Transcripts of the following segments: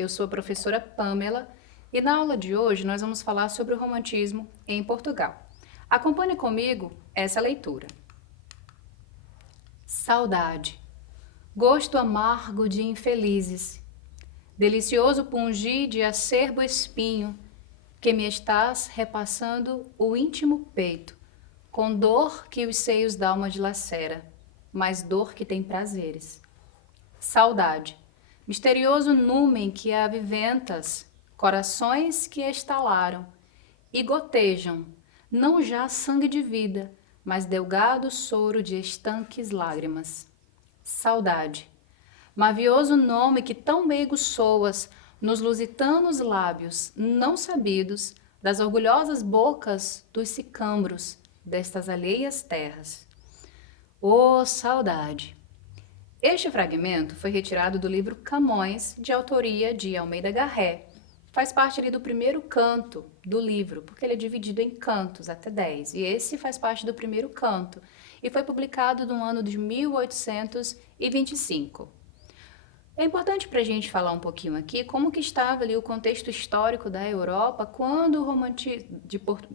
eu sou a professora Pamela e na aula de hoje nós vamos falar sobre o romantismo em Portugal. Acompanhe comigo essa leitura. Saudade, gosto amargo de infelizes, delicioso pungir de acerbo espinho, que me estás repassando o íntimo peito, com dor que os seios d'alma dilacera, mas dor que tem prazeres. Saudade, misterioso numen que aviventas, corações que estalaram e gotejam, não já sangue de vida, mas delgado soro de estanques lágrimas. Saudade, mavioso nome que tão meigo soas nos lusitanos lábios não sabidos das orgulhosas bocas dos sicambros destas alheias terras. Oh, saudade! Este fragmento foi retirado do livro Camões, de autoria de Almeida Garré. Faz parte ali do primeiro canto do livro, porque ele é dividido em cantos, até 10. E esse faz parte do primeiro canto. E foi publicado no ano de 1825. É importante para a gente falar um pouquinho aqui como que estava ali o contexto histórico da Europa quando o romantismo,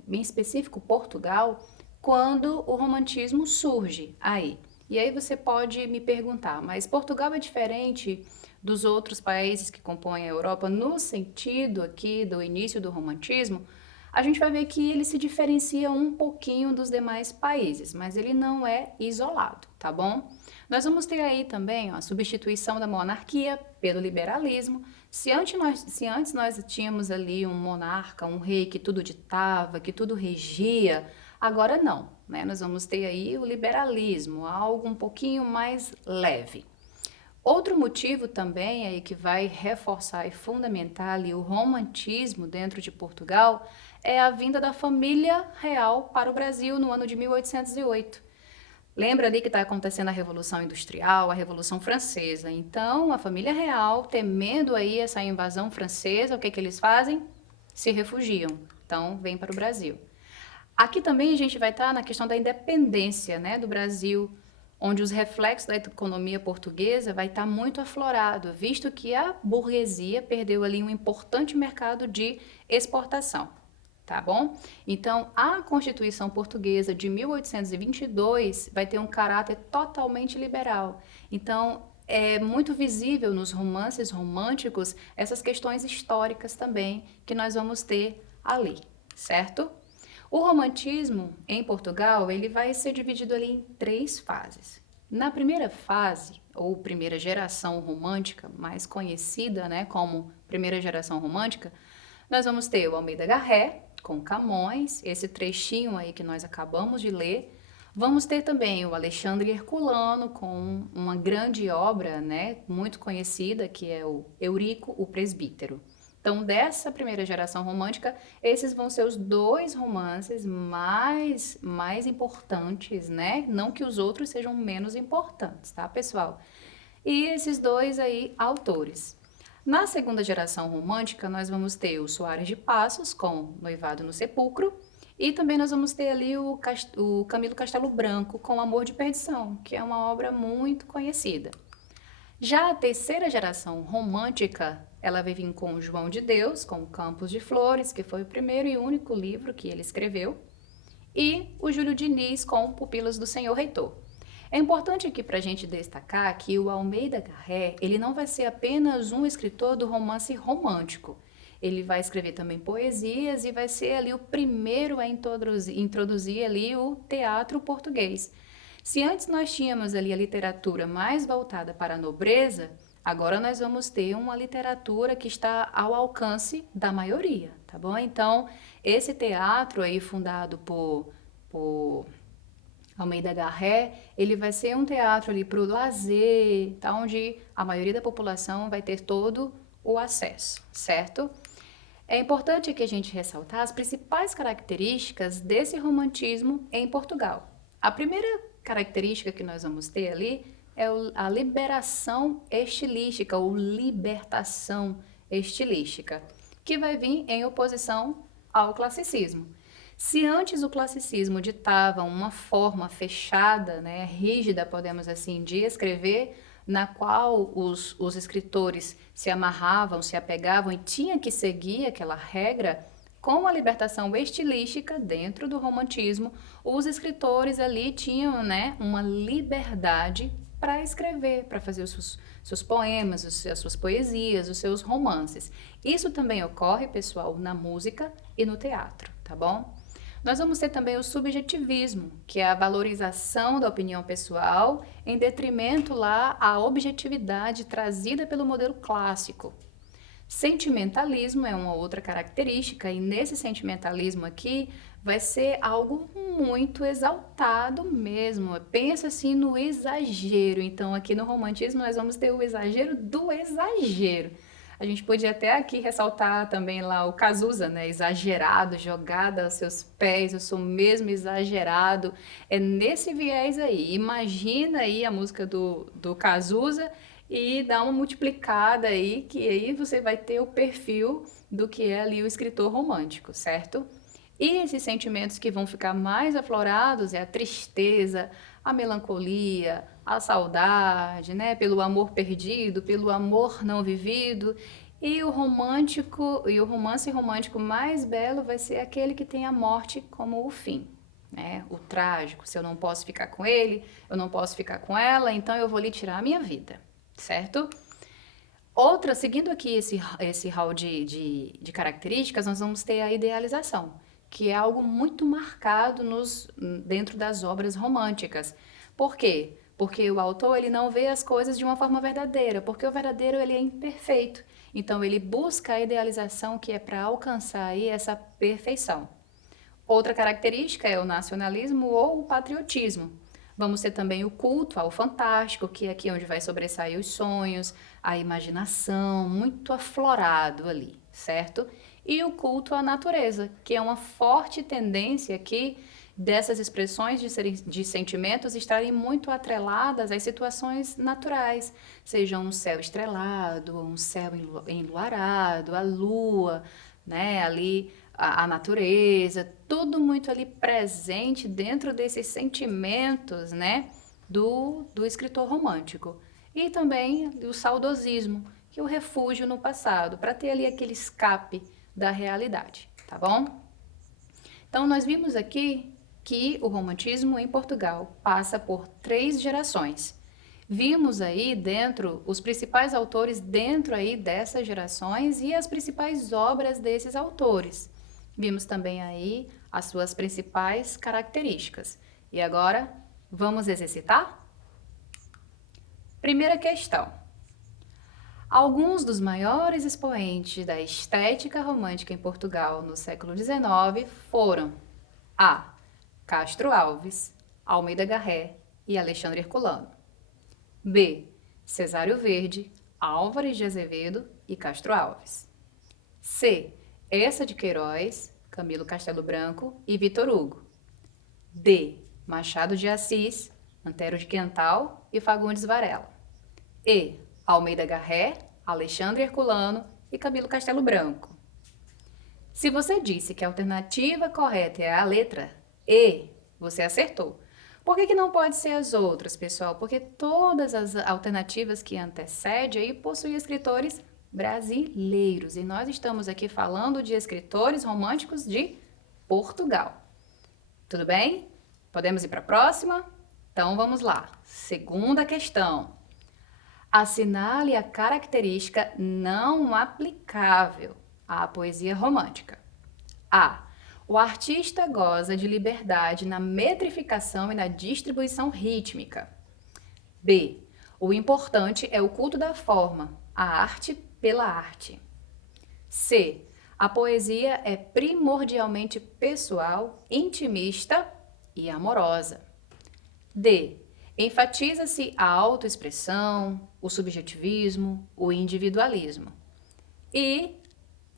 em específico Portugal, quando o romantismo surge aí. E aí você pode me perguntar, mas Portugal é diferente dos outros países que compõem a Europa no sentido aqui do início do romantismo? A gente vai ver que ele se diferencia um pouquinho dos demais países, mas ele não é isolado, tá bom? Nós vamos ter aí também a substituição da monarquia pelo liberalismo. Se antes nós tínhamos ali um monarca, um rei que tudo ditava, que tudo regia, agora não, né? Nós vamos ter aí o liberalismo, algo um pouquinho mais leve. Outro motivo também aí que vai reforçar e fundamentar ali o romantismo dentro de Portugal é a vinda da família real para o Brasil no ano de 1808. Lembra ali que está acontecendo a Revolução Industrial, a Revolução Francesa. Então, a família real, temendo aí essa invasão francesa, o que eles fazem? Se refugiam. Então, vem para o Brasil. Aqui também a gente vai estar na questão da independência, né, do Brasil, onde os reflexos da economia portuguesa vai estar muito aflorado, visto que a burguesia perdeu ali um importante mercado de exportação. Tá bom? Então, a Constituição Portuguesa de 1822 vai ter um caráter totalmente liberal. Então, é muito visível nos romances românticos essas questões históricas também que nós vamos ter ali, certo? O romantismo em Portugal, ele vai ser dividido ali em 3 fases. Na primeira fase, ou primeira geração romântica, mais conhecida, né, como primeira geração romântica, nós vamos ter o Almeida Garré, com Camões, esse trechinho aí que nós acabamos de ler. Vamos ter também o Alexandre Herculano, com uma grande obra, né, muito conhecida, que é o Eurico, o Presbítero. Então, dessa primeira geração romântica, esses vão ser os 2 romances mais importantes, né? Não que os outros sejam menos importantes, tá, pessoal? E esses 2 aí autores. Na segunda geração romântica, nós vamos ter o Soares de Passos, com Noivado no Sepulcro, e também nós vamos ter ali o Camilo Castelo Branco, com Amor de Perdição, que é uma obra muito conhecida. Já a terceira geração romântica, ela vai vir com João de Deus, com Campos de Flores, que foi o primeiro e único livro que ele escreveu, e o Júlio Diniz com Pupilas do Senhor Reitor. É importante aqui para a gente destacar que o Almeida Garré, ele não vai ser apenas um escritor do romance romântico. Ele vai escrever também poesias e vai ser ali o primeiro a introduzir ali o teatro português. Se antes nós tínhamos ali a literatura mais voltada para a nobreza, agora nós vamos ter uma literatura que está ao alcance da maioria, tá bom? Então, esse teatro aí fundado por Almeida Garré, ele vai ser um teatro ali para o lazer, tá? Onde a maioria da população vai ter todo o acesso, certo? É importante que a gente ressaltar as principais características desse romantismo em Portugal. A primeira característica que nós vamos ter ali é a liberação estilística, ou libertação estilística, que vai vir em oposição ao classicismo. Se antes o classicismo ditava uma forma fechada, né, rígida, podemos assim, de escrever, na qual os escritores se amarravam, se apegavam e tinha que seguir aquela regra, com a libertação estilística dentro do romantismo, os escritores ali tinham, né, uma liberdade para escrever, para fazer os seus poemas, as suas poesias, os seus romances. Isso também ocorre, pessoal, na música e no teatro, tá bom? Nós vamos ter também o subjetivismo, que é a valorização da opinião pessoal em detrimento lá à objetividade trazida pelo modelo clássico. Sentimentalismo é uma outra característica, e nesse sentimentalismo aqui vai ser algo muito exaltado mesmo. Pensa assim no exagero. Então, aqui no romantismo, nós vamos ter o exagero do exagero. A gente podia até aqui ressaltar também lá o Cazuza, né? Exagerado, jogada aos seus pés, eu sou mesmo exagerado. É nesse viés aí. Imagina aí a música do Cazuza e dá uma multiplicada aí, que aí você vai ter o perfil do que é ali o escritor romântico, certo? E esses sentimentos que vão ficar mais aflorados é a tristeza, a melancolia, a saudade, né? Pelo amor perdido, pelo amor não vivido. E o romântico, e o romance romântico mais belo vai ser aquele que tem a morte como o fim, né? O trágico, se eu não posso ficar com ele, eu não posso ficar com ela, então eu vou lhe tirar a minha vida, certo? Outra, seguindo aqui esse hall de características, nós vamos ter a idealização, que é algo muito marcado dentro das obras românticas. Por quê? Porque o autor ele não vê as coisas de uma forma verdadeira, porque o verdadeiro ele é imperfeito. Então ele busca a idealização que é para alcançar aí essa perfeição. Outra característica é o nacionalismo ou o patriotismo. Vamos ter também o culto ao fantástico, que é aqui onde vai sobressair os sonhos, a imaginação, muito aflorado ali, certo? E o culto à natureza, que é uma forte tendência aqui dessas expressões de sentimentos estarem muito atreladas às situações naturais, seja um céu estrelado, um céu enluarado, a lua, né, ali a natureza, tudo muito ali presente dentro desses sentimentos, né, do escritor romântico. E também o saudosismo, que é o refúgio no passado, para ter ali aquele escape da realidade, tá bom? Então, nós vimos aqui que o romantismo em Portugal passa por 3 gerações. Vimos aí dentro os principais autores dentro aí dessas gerações e as principais obras desses autores. Vimos também aí as suas principais características. E agora, vamos exercitar? Primeira questão. Alguns dos maiores expoentes da estética romântica em Portugal no século XIX foram A. Castro Alves, Almeida Garré e Alexandre Herculano. B. Cesário Verde, Álvares de Azevedo e Castro Alves. C. Eça de Queiroz, Camilo Castelo Branco e Vitor Hugo. D. Machado de Assis, Antero de Quental e Fagundes Varela. E. Almeida Garré, Alexandre Herculano e Camilo Castelo Branco. Se você disse que a alternativa correta é a letra E, você acertou. Por que não pode ser as outras, pessoal? Porque todas as alternativas que antecedem aí possuem escritores brasileiros. E nós estamos aqui falando de escritores românticos de Portugal. Tudo bem? Podemos ir para a próxima? Então vamos lá. Segunda questão. Assinale a característica não aplicável à poesia romântica. A. O artista goza de liberdade na metrificação e na distribuição rítmica. B. O importante é o culto da forma, a arte pela arte. C. A poesia é primordialmente pessoal, intimista e amorosa. D. Enfatiza-se a autoexpressão, o subjetivismo, o individualismo. E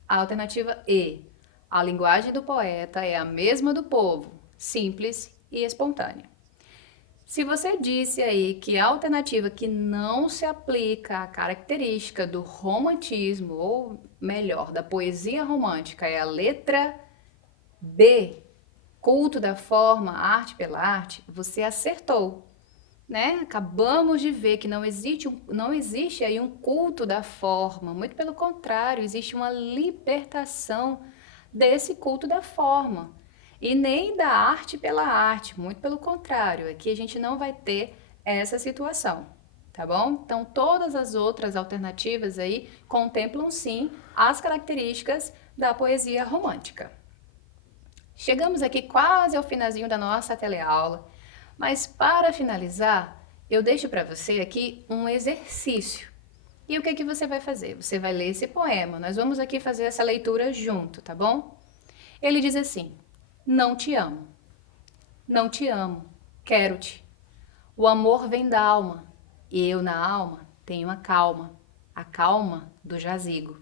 a alternativa E. A linguagem do poeta é a mesma do povo, simples e espontânea. Se você disse aí que a alternativa que não se aplica à característica do romantismo, ou melhor, da poesia romântica, é a letra B, culto da forma, arte pela arte, você acertou. né? Acabamos de ver que não existe aí um culto da forma, muito pelo contrário, existe uma libertação desse culto da forma. E nem da arte pela arte, muito pelo contrário, aqui a gente não vai ter essa situação, tá bom? Então, todas as outras alternativas aí contemplam sim as características da poesia romântica. Chegamos aqui quase ao finalzinho da nossa teleaula, mas para finalizar, eu deixo para você aqui um exercício. E o que você vai fazer? Você vai ler esse poema. Nós vamos aqui fazer essa leitura junto, tá bom? Ele diz assim: não te amo, não te amo, quero-te. O amor vem da alma, e eu na alma tenho a calma do jazigo.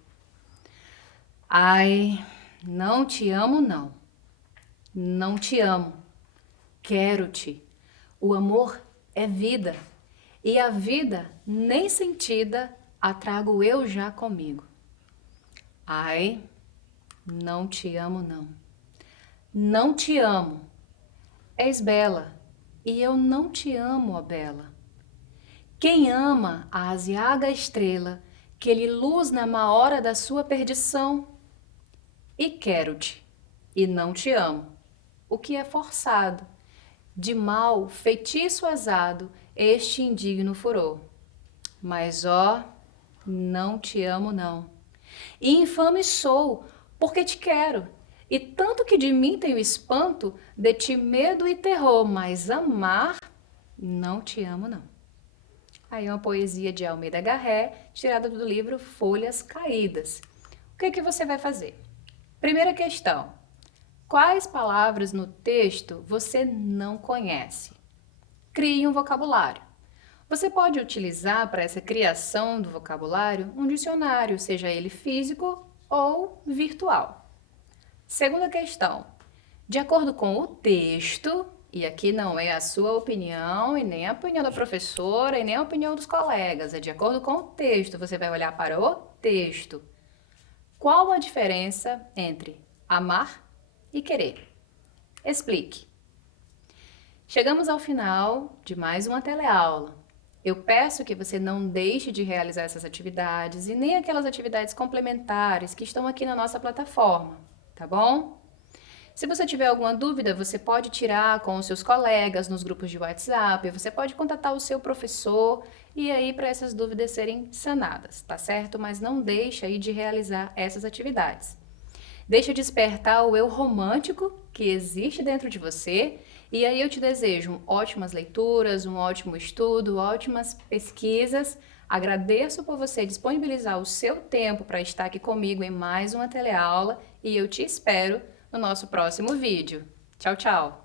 Ai, não te amo não, não te amo, quero-te. O amor é vida, e a vida nem sentida a trago eu já comigo. Ai, não te amo não, não te amo. És bela, e eu não te amo, ó bela. Quem ama a aziaga estrela, que lhe luz na má hora da sua perdição? E quero-te, e não te amo, o que é forçado, de mal feitiço azado, este indigno furor. Mas, ó, não te amo não, e infame sou, porque te quero, e tanto que de mim tenho espanto, de ti medo e terror, mas amar, não te amo não. Aí uma poesia de Almeida Garré, tirada do livro Folhas Caídas. O que você vai fazer? Primeira questão: quais palavras no texto você não conhece? Crie um vocabulário. Você pode utilizar para essa criação do vocabulário um dicionário, seja ele físico ou virtual. Segunda questão: de acordo com o texto, e aqui não é a sua opinião e nem a opinião da professora e nem a opinião dos colegas, é de acordo com o texto, você vai olhar para o texto. Qual a diferença entre amar e querer? Explique. Chegamos ao final de mais uma teleaula. Eu peço que você não deixe de realizar essas atividades e nem aquelas atividades complementares que estão aqui na nossa plataforma, tá bom? Se você tiver alguma dúvida, você pode tirar com os seus colegas nos grupos de WhatsApp, você pode contatar o seu professor e aí para essas dúvidas serem sanadas, tá certo? Mas não deixa aí de realizar essas atividades. Deixa despertar o eu romântico que existe dentro de você e aí eu te desejo ótimas leituras, um ótimo estudo, ótimas pesquisas. Agradeço por você disponibilizar o seu tempo para estar aqui comigo em mais uma teleaula e eu te espero no nosso próximo vídeo. Tchau, tchau!